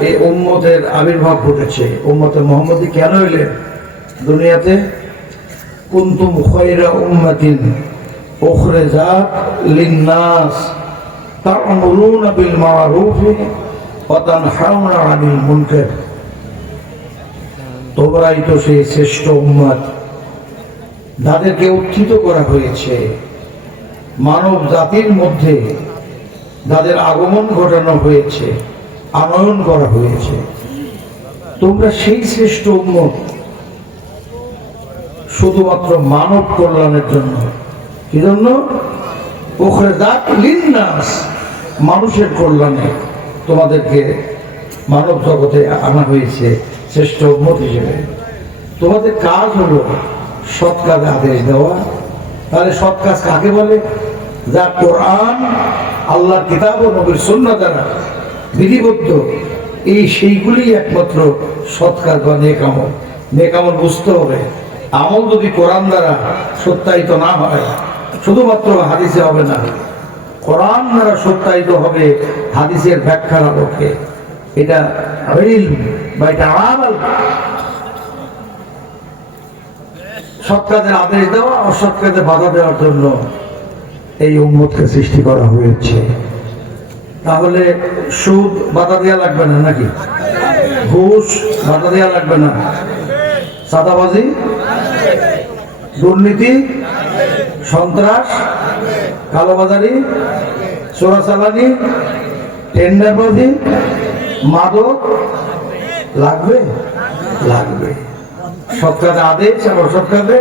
এই উম্মতের আবির্ভাব ঘটেছে। উম্মতে মোহাম্মদী কেন এলেন? দুনিয়াতে কুন্তুম খয়রা উম্মাতিন উখরিজাত লিন্নাস সেই শ্রেষ্ঠ উত্থিত করা হয়েছে মানব জাতির মধ্যে, যাদের আগমন ঘটানো হয়েছে। আনয়ন করা হয়েছে। তোমরা সেই শ্রেষ্ঠ উন্মত শুধুমাত্র মানব কল্যাণের জন্য। কি জন্য মানুষের কল্যাণে তোমাদেরকে মানব জগতে আনা হয়েছে শ্রেষ্ঠ উন্মত হিসেবে। তোমাদের কাজ হলো সৎ কাজে আদেশ দেওয়া। তাহলে সৎ কাজ কাকে বলে? যা কোরআন, আল্লাহর কিতাব ও নবীর সন্না দ্বারা বিধিবদ্ধ। এই সেইগুলি একমাত্র সৎ কাজ বা নেকামল নেকামল বুঝতে হবে। আমল যদি কোরআন দ্বারা সত্যায়িত না হয়, শুধুমাত্র হাদিসে হবে না, কোরআন দ্বারা সত্যায়িত হবে হাদিসের ব্যাখ্যার আলোকে। এটা বা এটা আমল। সৎ কাজের আদেশ দেওয়া অসৎ বাধা দেওয়ার জন্য এই উম্মতকে সৃষ্টি করা হয়েছে। তাহলে সুদ বাধা দেওয়া লাগবে না নাকি? ঘুষ বাধা দেওয়া লাগবে না? সাদাবাজি? দুর্নীতি? সন্ত্রাস? কালোবাজারি? চোরাচালানি? টেন্ডারবাজি? মাদক? লাগবে? লাগবে। সৎ কাজে আদেশ অসৎ কাজে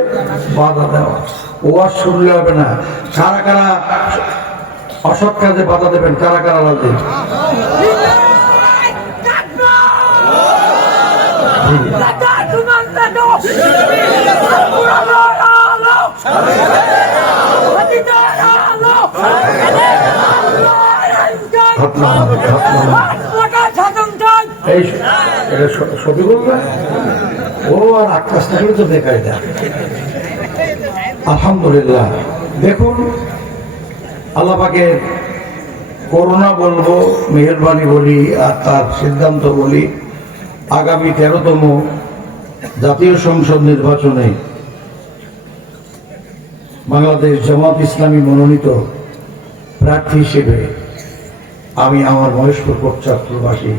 বাধা দেওয়া। ও আর শুনলে হবে না। কারা কারা অসৎ কাজে বাধা দেবেন। কারা কারা শফিকুল না? ও আর আকাশ তো আলহামদুলিল্লাহ। দেখুন আল্লাহ পাকের করোনা বলব, মেহরবানি বলি আর তার সিদ্ধান্ত বলি, আগামী তেরোতম জাতীয় সংসদ নির্বাচনে বাংলাদেশ জামাত ইসলামী মনোনীত প্রার্থী হিসেবে আমি আমার মহেশপুর প্রবাসী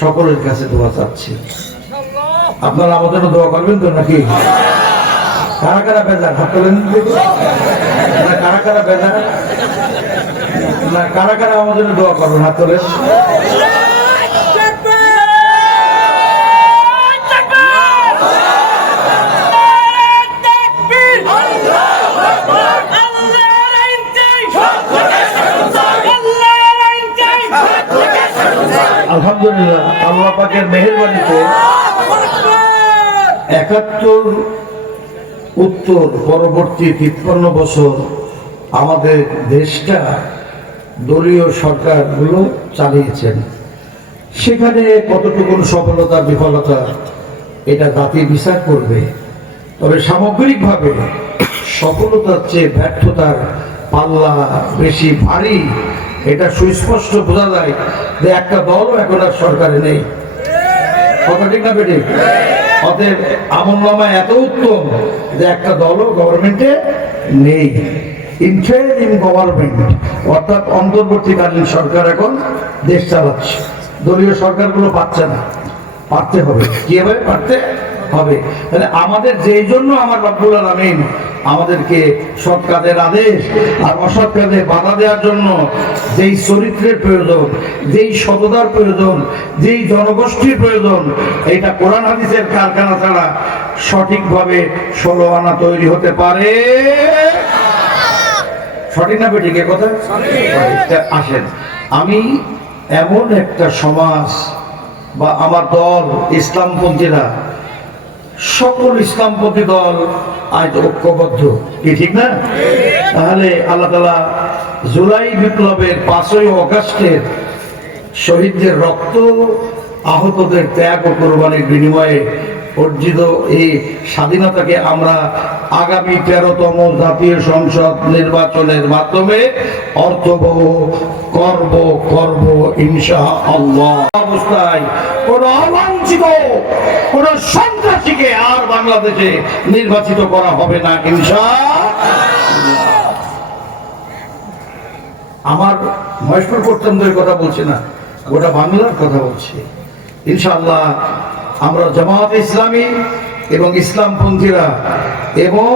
সকলের কাছে দোয়া চাচ্ছি। আপনারা আমাদের দোয়া করবেন তো নাকি? কারা কারা বেজার? হাত তোলেন। কারা কারা বেজার? না, কারা কারা আমাদের জন্য দোয়া করবেন? হাত তোলেন আলহামদুলিল্লাহ, আল্লাহ পাকের মেহেরবানিতে একাত্তর উত্তর পরবর্তী তিপ্পান্ন বছর আমাদের দেশটা দলীয় সরকারগুলো চালিয়েছেন। সেখানে কতটুকু সফলতা বিফলতা, এটা জাতি বিচার করবে। তবে সামগ্রিকভাবে সফলতার চেয়ে ব্যর্থতার পাল্লা বেশি ভারী, এটা সুস্পষ্ট বোঝা যায় যে একটা দলও এখন আর সরকারে নেই। কথা ঠিক না বেটি অতএব আমল নামা এত উত্তম যে একটা দলও গভর্নমেন্টে নেই। ইনফেয়ার ইন গভর্নমেন্ট, অর্থাৎ অন্তর্বর্তীকালীন সরকার এখন দেশ চালাচ্ছে। দলীয় সরকারগুলো পাচ্ছে না। পারতে হবে। কি হবে পারতে? হবে। তাহলে আমাদের যেই জন্য আমার রব্বুল আলমিন আমাদেরকে সৎ কাজের আদেশ আর অসৎ কাজে বাধা দেওয়ার জন্য যেই চরিত্রের প্রয়োজন, যেই সততার প্রয়োজন, যেই জনগোষ্ঠীর প্রয়োজন এটা কোরআন হাদিসের কারখানা ছাড়া সঠিকভাবে ষোলো আনা তৈরি হতে পারে। সঠিক না বেঠিক? কথা? আসেন। আমি এমন একটা সমাজ বা আমার দল, ইসলামপন্থীরা, সকল ইসলামপন্থী দল আজ ঐক্যবদ্ধ। কি ঠিক না? তাহলে আল্লাহ তালা জুলাই বিপ্লবের পাঁচই অগাস্টের শহীদদের রক্ত আহতদের ত্যাগ ও কোরবানির বিনিময়ে অর্জিত এই স্বাধীনতাকে আমরা আগামী তেরোতম জাতীয় সংসদ নির্বাচনের মাধ্যমে অর্থবহ করব করব ইনশা আল্লাহ অবস্থায় কোন অবাঞ্ছিত, কোন সন্ত্রাসীকে আর বাংলাদেশে নির্বাচিত করা হবে না ইনশা আমার মহেশপুর প্রত্যন্তের কথা বলছি না, গোটা বাংলার কথা বলছি। ইনশাআল্লাহ আমরা জামাত ইসলামী এবং ইসলামপন্থীরা এবং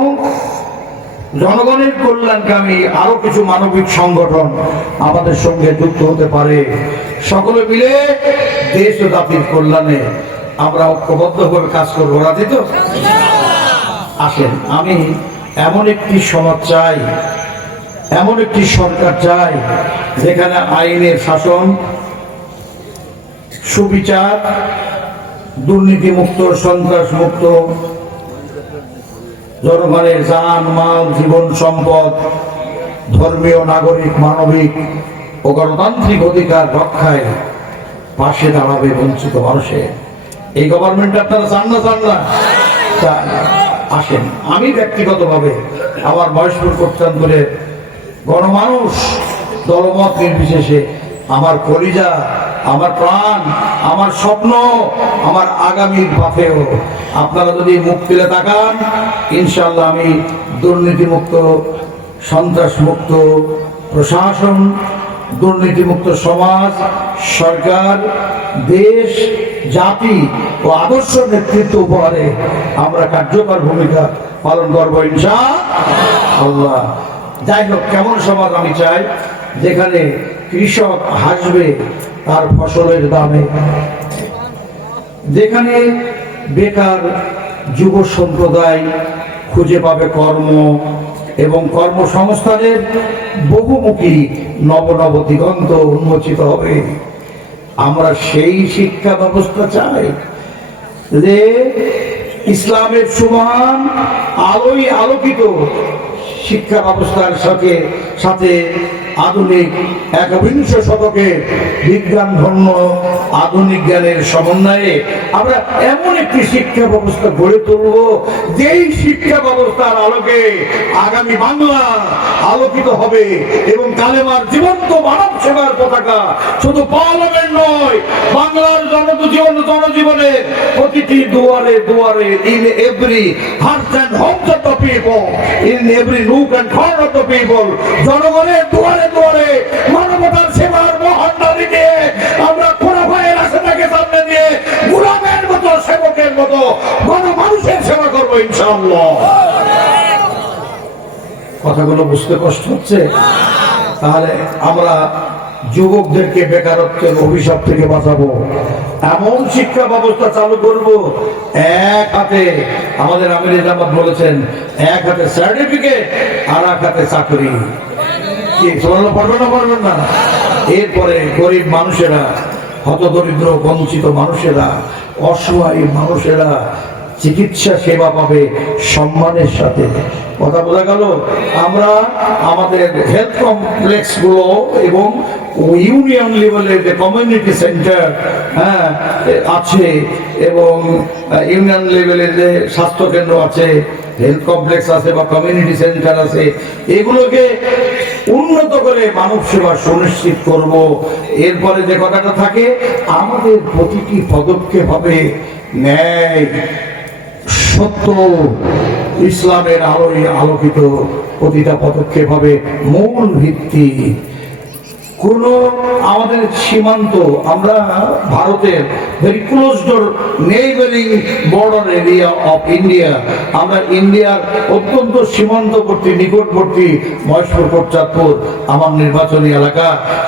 জনগণের কল্যাণকামী আরও কিছু মানবিক সংগঠন আমাদের সঙ্গে যুক্ত হতে পারে। সকলে মিলে দেশ ও জাতির কল্যাণে আমরা ঐক্যবদ্ধভাবে কাজ করব। রাজি তো? আসেন, আমি এমন একটি সমাজ চাই, এমন একটি সরকার চাই, যেখানে আইনের শাসন, সুবিচার দুর্নীতিমুক্ত সন্ত্রাস মুক্ত জনগণের যান মাল, জীবন, সম্পদ, ধর্মীয়, নাগরিক, মানবিক ও গণতান্ত্রিক অধিকার রক্ষায় পাশে দাঁড়াবে বঞ্চিত মানুষের এই গভর্নমেন্ট আপনারা চান না চান না? আসেন। আমি ব্যক্তিগতভাবে আমার বয়সপুর প্রত্যান্তরের গণমানুষ দলমত নির্বিশেষে আমার কলিজা আমার প্রাণ, আমার স্বপ্ন, আমার আগামী পথেও আপনারা যদি মুখ তুলে তাকান ইনশাল্লাহ আমি দুর্নীতিমুক্ত সন্ত্রাস মুক্ত প্রশাসন, দুর্নীতিমুক্ত সমাজ, সরকার, দেশ, জাতি ও আদর্শ নেতৃত্ব উপহারে আমরা কার্যকর ভূমিকা পালন করব ইনশা আল্লাহ যাই হোক, কেমন সমাজ আমি চাই, যেখানে কৃষক হাসবে তার ফসলের দামে। যেখানে বেকার যুব সম্প্রদায় খুঁজে পাবে কর্ম এবং কর্মসংস্থানের বহুমুখী নব নব দিগন্ত উন্মোচিত হবে। আমরা সেই শিক্ষা ব্যবস্থা চাই যে ইসলামের সমান আলোই আলোকিত শিক্ষা ব্যবস্থার সাথে সাথে আধুনিক একবিংশ শতকে বিজ্ঞান ধর্ম আধুনিক জ্ঞানের সমন্বয়ে আমরা এমন একটি শিক্ষা ব্যবস্থা গড়ে তুলব, যেই শিক্ষা ব্যবস্থার আলোকে আগামী বাংলা আলোকিত হবে এবং কালেমার জীবন্ত মানব সেবার পতাকা শুধু পার্লামেন্ট নয়, বাংলার জনজীবন জনজীবনে প্রতিটি দুয়ারে দুয়ারে in every heart and homes of the people in every nook and corner of the people জনগণের দুয়ারে মানবতার সেবার মহান আশাটাকে সামনে দিয়ে গুলামের মতো, সেবকের মতো, গণমানুষের সেবা করব কথাগুলো বুঝতে কষ্ট হচ্ছে। তাহলে আমরা যুবকদেরকে বেকারত্বের অভিশাপ থেকে বাঁচাবো। এমন শিক্ষা ব্যবস্থা চালু করব, এক হাতে আমাদের আমির বলেছেন, এক হাতে সার্টিফিকেট আর এক হাতে চাকরি। পারবে না পারবেন না? এরপরে গরিব মানুষেরা, হতদরিদ্র, বঞ্চিত মানুষেরা, অসহায় মানুষেরা চিকিৎসা সেবা পাবে সম্মানের সাথে। কথা বোঝা গেল? আমরা আমাদের হেলথ কমপ্লেক্সগুলো এবং ইউনিয়ন লেভেলের যে কমিউনিটি সেন্টার হ্যাঁ আছে এবং ইউনিয়ন লেভেলের যে স্বাস্থ্য কেন্দ্র আছে হেলথ কমপ্লেক্স আছে বা কমিউনিটি সেন্টার আছে, এগুলোকে উন্নত করে মানব সেবা সুনিশ্চিত করব। এরপরে যে কথাটা থাকে, আমাদের প্রতিটি পদক্ষেপ হবে ন্যায়, সত্য, ইসলামের আলোয় আলোকিত। প্রতিটা পদক্ষেপ হবে মূল ভিত্তি। কোন আমাদের সীমান্ত, আমরা ভারতের very close door neighbouring border area of India আমরা ইন্ডিয়ার অত্যন্ত সীমান্তবর্তী, নিকটবর্তী মহেশপুর, কোটচাঁদপুর, আমার নির্বাচনী এলাকা,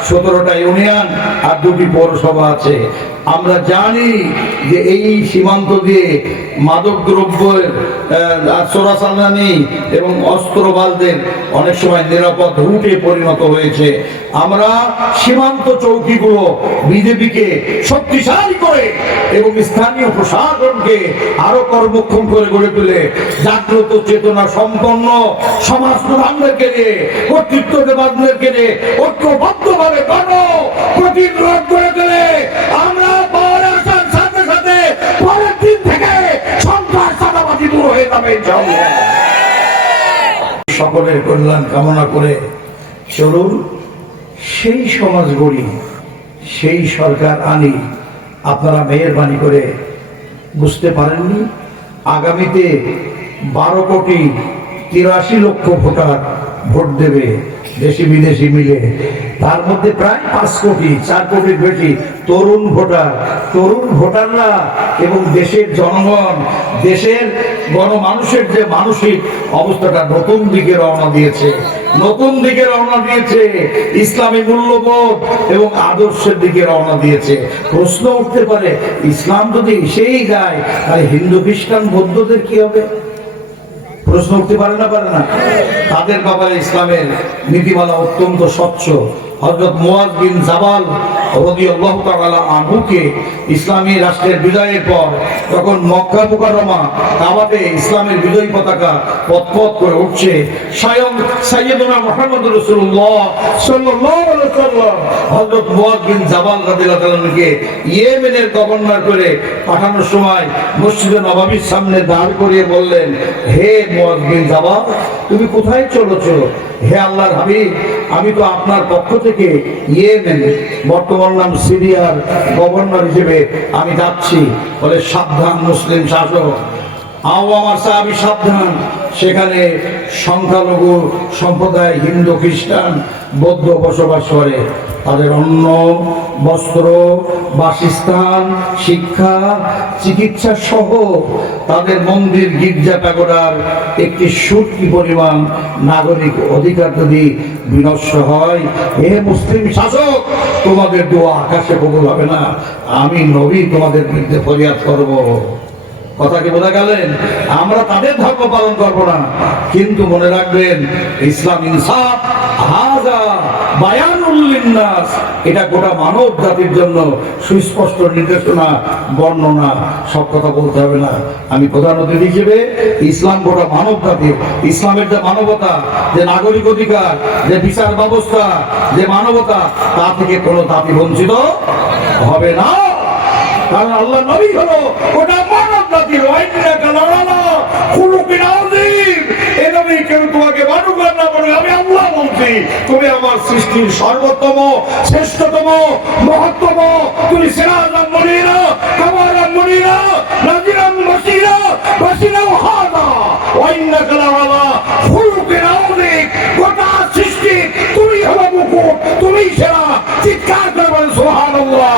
সতেরোটা ইউনিয়ন আর দুটি পৌরসভা আছে। আমরা জানি যে এই সীমান্ত দিয়ে মাদক দ্রব্যের চোরাচালানি এবং অস্ত্রবালদের অনেক সময় নিরাপদ রুটে পরিণত হয়েছে। আমরা সীমান্ত চৌকিগুলো বিজেপিকে শক্তিশালী করে এবং স্থানীয় প্রশাসনকে আরও কর্মক্ষম করে গড়ে তুলে জাগ্রত চেতনা সম্পন্ন সমাজ প্রধানদেরকে নিয়ে কর্তৃত্ব দেবানদেরকে নিয়ে, ঐক্যবদ্ধভাবে গণ প্রতিরোধ করে তুলে। আমরা সকলের কল্যাণ কামনা করে চলুন সেই সমাজ গড়ি সেই সরকার আনি। আপনারা মেহরবানি করে বুঝতে পারেননি, আগামীতে বারো কোটি তিরাশি লক্ষ ভোটার ভোট দেবে দেশি বিদেশি মিলে। তার মধ্যে প্রায় পাঁচ কোটি, চার কোটির বেশি তরুণ ভোটার। তরুণ ভোটাররা এবং দেশের জনগণ, দেশের গণমানুষের যে মানসিক অবস্থাটা নতুন দিকে রওনা দিয়েছে, নতুন দিকে রওনা দিয়েছে, ইসলামী মূল্যবোধ এবং আদর্শের দিকে রওনা দিয়েছে। প্রশ্ন উঠতে পারে, ইসলাম যদি সেই যায় তাহলে হিন্দু, খ্রিস্টান, বৌদ্ধদের কি হবে? প্রশ্ন উঠতে পারে না পারে না। তাদের ব্যাপারে ইসলামের নীতিমালা অত্যন্ত স্বচ্ছ। হজরত মুয়াজ বিন জাবাল ইসলামী রাষ্ট্রের বিজয়ের পর মক্কা ইসলামের বিজয়ী পতাকা পথপথ করে উঠছে, স্বয়ং সাইয়েদুনা মুহাম্মদ মুয়াজ বিন জাবাল ইয়েমেনের গভর্নর করে পাঠানোর সময় মসজিদে নববীর সামনে দাঁড় করিয়ে বললেন, হে মুয়াজ বিন জাবাল, তুমি কোথায় চলেছো? হে আল্লাহর হাবিব, আমি তো আপনার পক্ষ থেকে ইয়েমেন, বর্তমান নাম সিরিয়ার গভর্নর হিসেবে আমি যাচ্ছি। বলে, সাবধান মুসলিম শাসক। আও আমার সাহাবি সাবধান। সেখানে সংখ্যালঘু সম্প্রদায় হিন্দু খ্রিস্টান বৌদ্ধ বসবাস করে। তাদের অন্ন, বস্ত্র, বাসস্থান, শিক্ষা, চিকিৎসা সহ তাদের মন্দির গির্জা প্যাগোডার একটি সুটকি পরিমাণ নাগরিক অধিকার যদি বিনষ্ট হয়, হে মুসলিম শাসক, তোমাদের দোয়া আকাশে কবুল হবে না। আমি নবী তোমাদের বিরুদ্ধে ফরিয়াদ করব। কথা কি বোঝা গেলেন? আমরা তাদের ধর্ম পালন করব না। কিন্তু মনে রাখবেন, ইসলাম ইনসাফ এটা গোটা মানব জাতির জন্য সুস্পষ্ট নির্দেশনা, বর্ণনা, সব কথা বলতে হবে না। আমি প্রধান অতিথি হিসেবে ইসলাম গোটা মানব জাতির ইসলামের যে মানবতা, যে নাগরিক অধিকার, যে বিচার ব্যবস্থা, যে মানবতা, তা থেকে কোনো জাতি বঞ্চিত হবে না। কারণ আল্লাহ নবী হলো ওটা মানব জাতির নবী কেউ তোমাকে মানুক না মানুক আমি আল্লাহ বলছি, তুমি আমার সৃষ্টির সর্বোত্তম, শ্রেষ্ঠতম, মহত্তম, তুমি সিরাজাম মনিরা কামারাম চিৎকার করে বলেন, সুবহানাল্লাহ।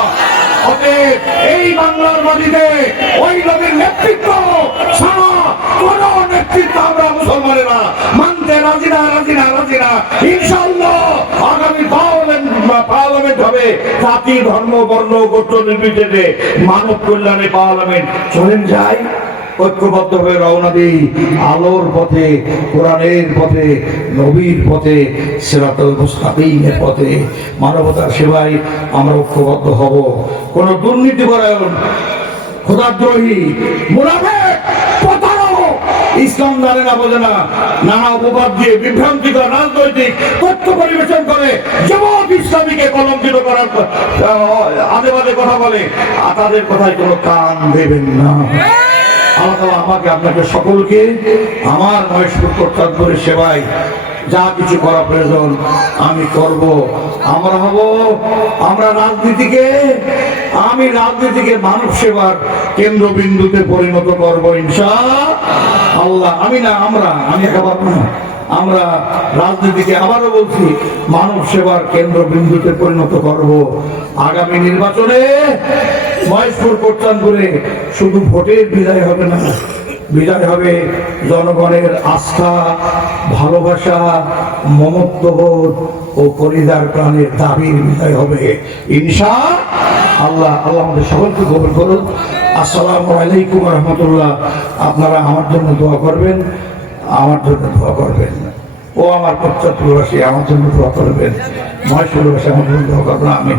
অতএব এই বাংলার মাটিতে ইনশাল্লাহ আগামী পার্লামেন্ট হবে। জাতি, ধর্ম, বর্ণ, গোত্র মানব কল্যাণে পার্লামেন্ট। চলেন যাই, ঐক্যবদ্ধ হয়ে রওনা দিই আলোর পথে, কোরআনের পথে, নবীর পথে, সেরাতুল পথে। মানবতার সেবায় আমরা ঐক্যবদ্ধ হব। কোন দুর্নীতি পরায়ণ খোদাদ্রোহী প্রতারক ইসলাম জানে না বোঝে না। নানা উপবাদ দিয়ে বিভ্রান্তিকর রাজনৈতিক তথ্য পরিবেশন করে যুবক ইসলামীকে কলঙ্কিত করার আদে বাদে কথা বলে। তাদের কথায় কোনো কান দেবেন না। আল্লাহ আমাকে, আপনাকে সকলকে আমার মহেশপুর করে সেবায় যা কিছু করা প্রয়োজন আমি করব, আমরা হব, আমরা রাজনীতিকে, আমি রাজনীতিকে মানব সেবার কেন্দ্রবিন্দুতে পরিণত করব ইনশা আল্লাহ, আমি না, আমরা, আমি একেবারে না, আমরা রাজনীতিকে আবারও বলছি, মানব সেবার কেন্দ্রবিন্দুতে পরিণত করব। আগামী নির্বাচনে মহেশপুর প্রত্যান্তরে শুধু ভোটের বিদায় হবে না। বিজয় হবে, জনগণের আস্থা, ভালোবাসা, মমত্ববোধ ও পরিদার প্রাণের দাবির বিদায় হবে। ইনশা আল্লাহ আল্লাহ আমাদের সকলকে কবুল করুন আসসালামু আলাইকুম রহমতুল্লাহ। আপনারা আমার জন্য দোয়া করবেন, আমার জন্য দোয়া করবেন। ও আমার প্রত্যাত্মবাসী আমার জন্য দোয়া করবেন। মহেশ্বরবাসী আমার জন্য দোয়া করবেন। আমি